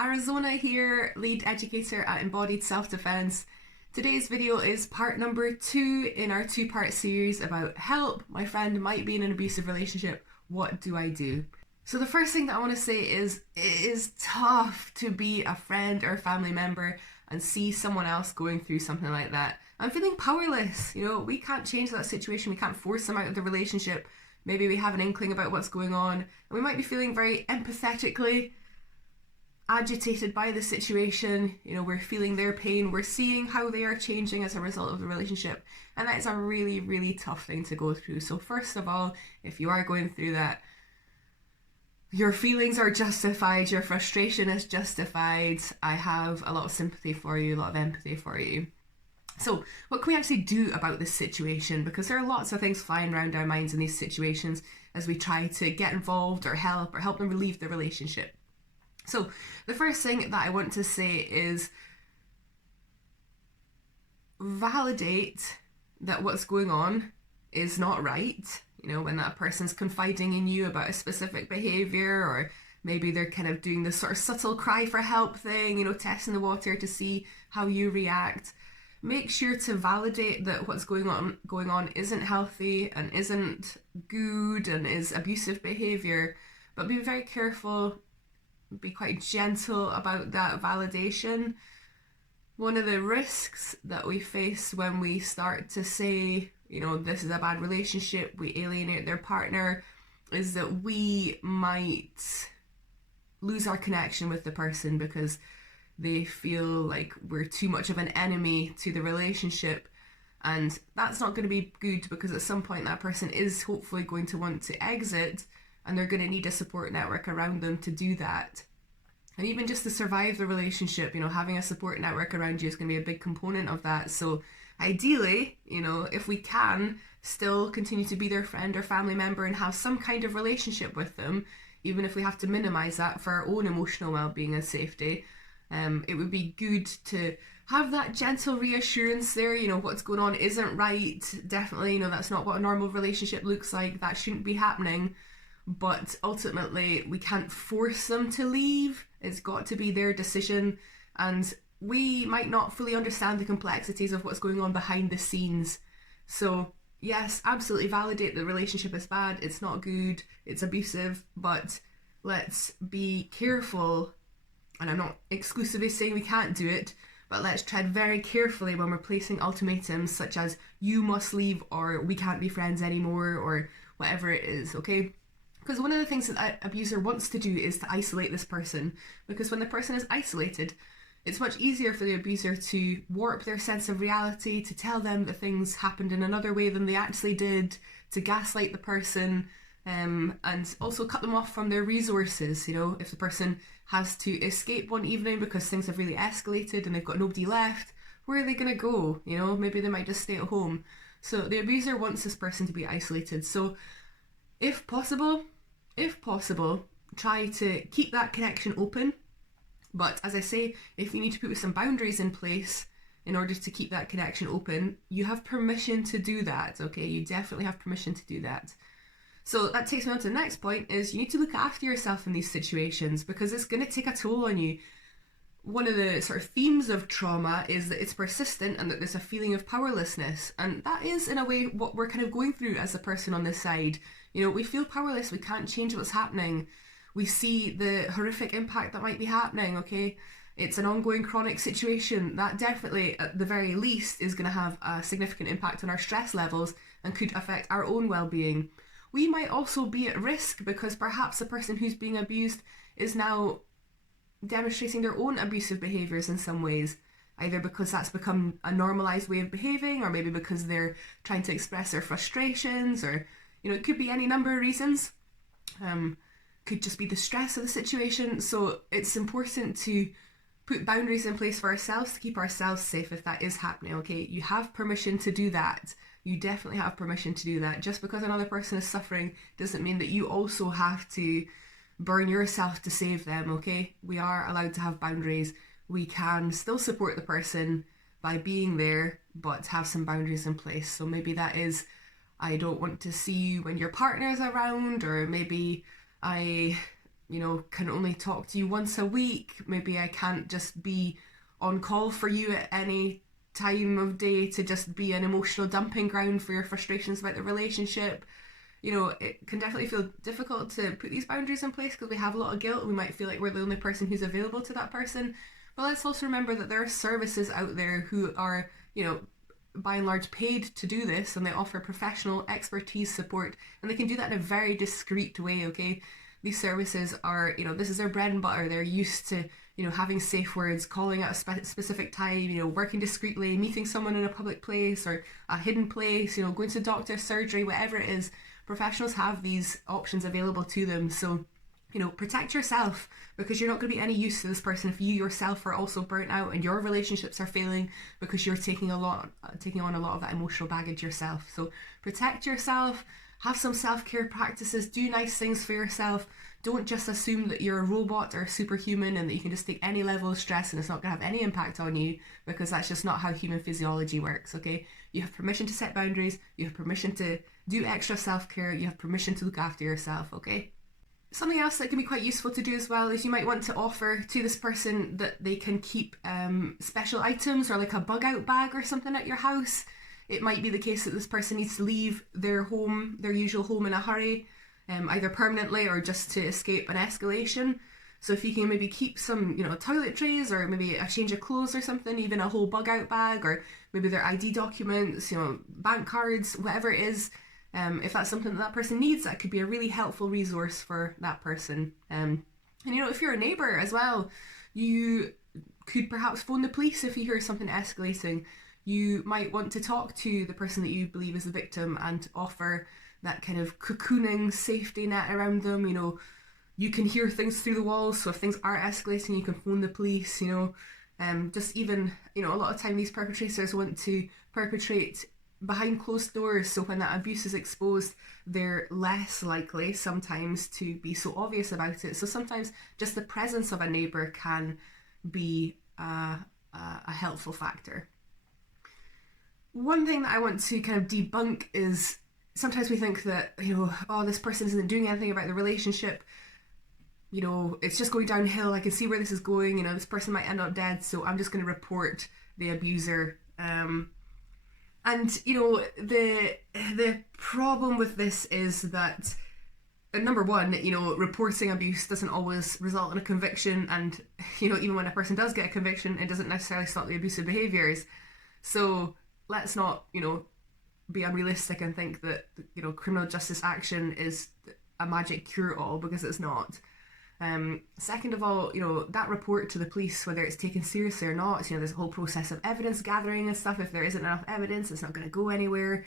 Arizona here, lead educator at Embodied Self-Defense. Today's video is part number 2 in our 2-part series about help, my friend might be in an abusive relationship, what do I do? So the first thing that I want to say is it is tough to be a friend or family member and see someone else going through something like that. I'm feeling powerless, we can't change that situation, we can't force them out of the relationship. Maybe we have an inkling about what's going on and we might be feeling very empathetically agitated by the situation, we're feeling their pain, we're seeing how they are changing as a result of the relationship, and that is a really, really tough thing to go through. So first of all, if you are going through that, your feelings are justified, your frustration is justified. I have a lot of sympathy for you, a lot of empathy for you. So what can we actually do about this situation? Because there are lots of things flying around our minds in these situations as we try to get involved or help them relieve the relationship. So the first thing that I want to say is validate that what's going on is not right. When that person's confiding in you about a specific behavior, or maybe they're kind of doing this sort of subtle cry for help thing, testing the water to see how you react. Make sure to validate that what's going on isn't healthy and isn't good and is abusive behavior, but be very careful, be quite gentle about that validation. One of the risks that we face when we start to say, this is a bad relationship, we alienate their partner, is that we might lose our connection with the person because they feel like we're too much of an enemy to the relationship. And that's not going to be good, because at some point that person is hopefully going to want to exit, and they're going to need a support network around them to do that. And even just to survive the relationship, having a support network around you is going to be a big component of that. So ideally, if we can still continue to be their friend or family member and have some kind of relationship with them, even if we have to minimize that for our own emotional well-being and safety, it would be good to have that gentle reassurance there, what's going on isn't right. Definitely, that's not what a normal relationship looks like. That shouldn't be happening. But ultimately, we can't force them to leave. It's got to be their decision. And we might not fully understand the complexities of what's going on behind the scenes. So yes, absolutely validate the relationship is bad, it's not good, it's abusive, but let's be careful. And I'm not exclusively saying we can't do it, but let's tread very carefully when we're placing ultimatums such as you must leave, or we can't be friends anymore, or whatever it is, okay? Because one of the things that an abuser wants to do is to isolate this person, because when the person is isolated, it's much easier for the abuser to warp their sense of reality, to tell them that things happened in another way than they actually did, to gaslight the person, and also cut them off from their resources. If the person has to escape one evening because things have really escalated and they've got nobody left, where are they going to go? Maybe they might just stay at home. So the abuser wants this person to be isolated. So if possible, try to keep that connection open. But as I say, if you need to put some boundaries in place in order to keep that connection open, you have permission to do that, okay? You definitely have permission to do that. So that takes me on to the next point, is you need to look after yourself in these situations, because it's going to take a toll on you. One of the sort of themes of trauma is that it's persistent and that there's a feeling of powerlessness. And that is, in a way, what we're kind of going through as a person on this side. We feel powerless, we can't change what's happening. We see the horrific impact that might be happening, okay? It's an ongoing chronic situation that definitely, at the very least, is going to have a significant impact on our stress levels and could affect our own well-being. We might also be at risk because perhaps the person who's being abused is now demonstrating their own abusive behaviours in some ways, either because that's become a normalised way of behaving, or maybe because they're trying to express their frustrations, or, it could be any number of reasons. Could just be the stress of the situation. So it's important to put boundaries in place for ourselves to keep ourselves safe if that is happening, okay? You have permission to do that. You definitely have permission to do that. Just because another person is suffering doesn't mean that you also have to burn yourself to save them, okay? We are allowed to have boundaries. We can still support the person by being there, but have some boundaries in place. So maybe that is, I don't want to see you when your partner is around, or maybe I can only talk to you once a week. Maybe I can't just be on call for you at any time of day to just be an emotional dumping ground for your frustrations about the relationship. It can definitely feel difficult to put these boundaries in place because we have a lot of guilt. We might feel like we're the only person who's available to that person. But let's also remember that there are services out there who are, by and large paid to do this, and they offer professional expertise support, and they can do that in a very discreet way, okay? These services are, this is their bread and butter. They're used to, having safe words, calling at a specific time, working discreetly, meeting someone in a public place or a hidden place, going to doctor, surgery, whatever it is. Professionals have these options available to them. So, protect yourself, because you're not going to be any use to this person if you yourself are also burnt out and your relationships are failing because you're taking on a lot of that emotional baggage yourself. So protect yourself, have some self-care practices, do nice things for yourself. Don't just assume that you're a robot or superhuman and that you can just take any level of stress and it's not going to have any impact on you, because that's just not how human physiology works, okay? You have permission to set boundaries, you have permission to do extra self-care, you have permission to look after yourself, okay? Something else that can be quite useful to do as well is you might want to offer to this person that they can keep special items or like a bug out bag or something at your house. It might be the case that this person needs to leave their home, their usual home, in a hurry, either permanently or just to escape an escalation. So if you can maybe keep some, toiletries or maybe a change of clothes or something, even a whole bug out bag, or maybe their ID documents, bank cards, whatever it is. If that's something that person needs, that could be a really helpful resource for that person. And if you're a neighbour as well, you could perhaps phone the police if you hear something escalating. You might want to talk to the person that you believe is the victim and offer that kind of cocooning safety net around them. You can hear things through the walls, so if things are escalating, you can phone the police. Just even, a lot of time these perpetrators want to perpetrate behind closed doors, so when that abuse is exposed, they're less likely sometimes to be so obvious about it. So sometimes just the presence of a neighbour can be a helpful factor. One thing that I want to kind of debunk is sometimes we think that, this person isn't doing anything about the relationship. It's just going downhill. I can see where this is going. This person might end up dead, so I'm just going to report the abuser. And the problem with this is that, number one, reporting abuse doesn't always result in a conviction, and even when a person does get a conviction, it doesn't necessarily stop the abusive behaviours. So let's not be unrealistic and think that criminal justice action is a magic cure-all, because it's not. Second of all, that report to the police, whether it's taken seriously or not, there's a whole process of evidence gathering and stuff. If there isn't enough evidence, it's not going to go anywhere.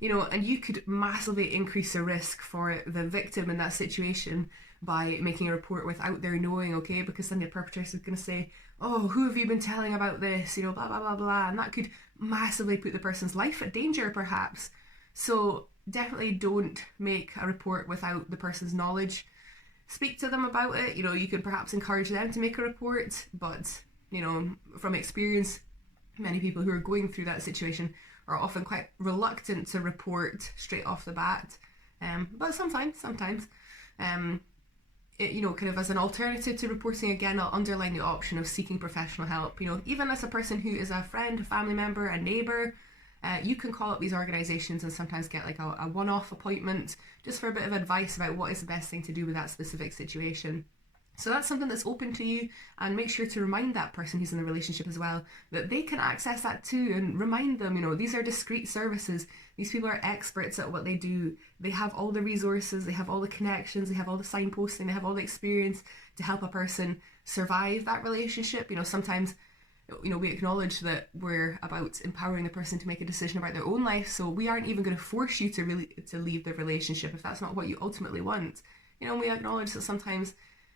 And you could massively increase the risk for the victim in that situation by making a report without their knowing, okay? Because then the perpetrator is going to say, oh, who have you been telling about this? Blah, blah, blah, blah. And that could massively put the person's life at danger, perhaps. So definitely don't make a report without the person's knowledge. Speak to them about it. You could perhaps encourage them to make a report, but from experience, many people who are going through that situation are often quite reluctant to report straight off the bat. But sometimes, kind of as an alternative to reporting, again, I'll underline the option of seeking professional help. Even as a person who is a friend, a family member, a neighbour, you can call up these organisations and sometimes get like a one-off appointment just for a bit of advice about what is the best thing to do with that specific situation. So that's something that's open to you, and make sure to remind that person who's in the relationship as well that they can access that too, and remind them, these are discreet services. These people are experts at what they do. They have all the resources, they have all the connections, they have all the signposting, they have all the experience to help a person survive that relationship. Sometimes we acknowledge that we're about empowering the person to make a decision about their own life, so we aren't even going to force you to leave the relationship if that's not what you ultimately want. We acknowledge that sometimes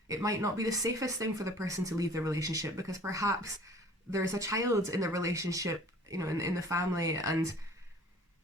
it might not be the safest thing for the person to leave the relationship, because perhaps there's a child in the relationship, in the family, and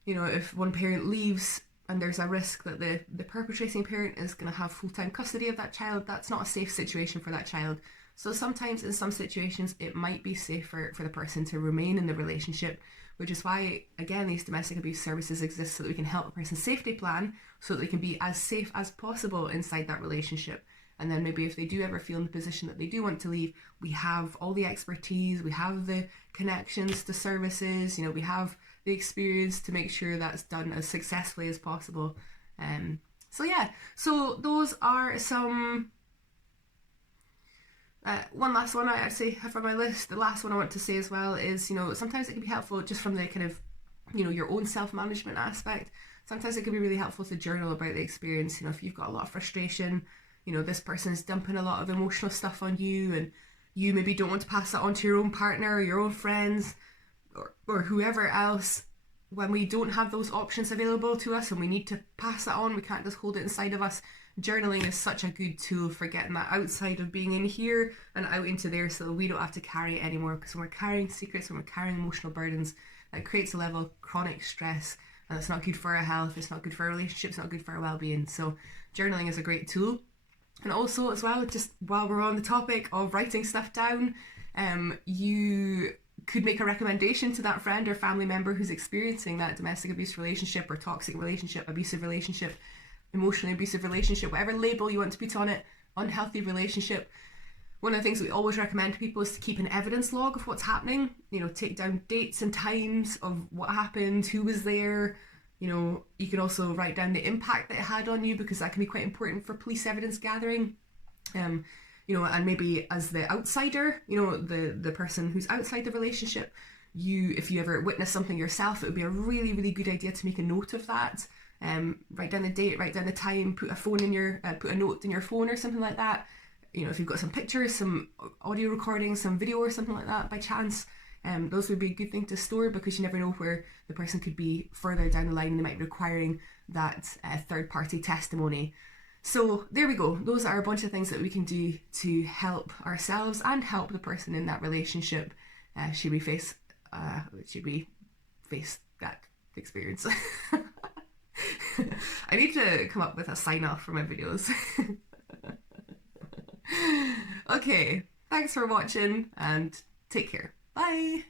if one parent leaves and there's a risk that the perpetrating parent is going to have full-time custody of that child, that's not a safe situation for that child. So sometimes in some situations it might be safer for the person to remain in the relationship, which is why, again, these domestic abuse services exist, so that we can help a person safety plan so that they can be as safe as possible inside that relationship. And then maybe if they do ever feel in the position that they do want to leave, we have all the expertise, we have the connections to services, you know, we have the experience to make sure that's done as successfully as possible. So yeah, so those are some. One last one I actually have on my list. The last one I want to say as well is, you know, sometimes it can be helpful just from the kind of, you know, your own self-management aspect. Sometimes it can be really helpful to journal about the experience. You know, if you've got a lot of frustration, you know, this person's dumping a lot of emotional stuff on you, and you maybe don't want to pass that on to your own partner or your own friends or whoever else. When we don't have those options available to us and we need to pass that on, we can't just hold it inside of us. Journaling is such a good tool for getting that outside of being in here and out into there, so that we don't have to carry it anymore. Because when we're carrying secrets, when we're carrying emotional burdens, that creates a level of chronic stress, and it's not good for our health, it's not good for our relationships, it's not good for our well-being. So journaling is a great tool. And also as well, just while we're on the topic of writing stuff down, you could make a recommendation to that friend or family member who's experiencing that domestic abuse relationship or toxic relationship, abusive relationship, emotionally abusive relationship, whatever label you want to put on it, unhealthy relationship. One of the things we always recommend to people is to keep an evidence log of what's happening. You know, take down dates and times of what happened, who was there. You know, you can also write down the impact that it had on you, because that can be quite important for police evidence gathering. You know, and maybe as the outsider, you know, the person who's outside the relationship, if you ever witness something yourself, it would be a really, really good idea to make a note of that. Write down the date, write down the time, put a note in your phone or something like that. You know, if you've got some pictures, some audio recordings, some video or something like that by chance, those would be a good thing to store, because you never know where the person could be further down the line. They might be requiring that third-party testimony. So there we go. Those are a bunch of things that we can do to help ourselves and help the person in that relationship should we face that experience. I need to come up with a sign off for my videos. Okay, thanks for watching and take care. Bye.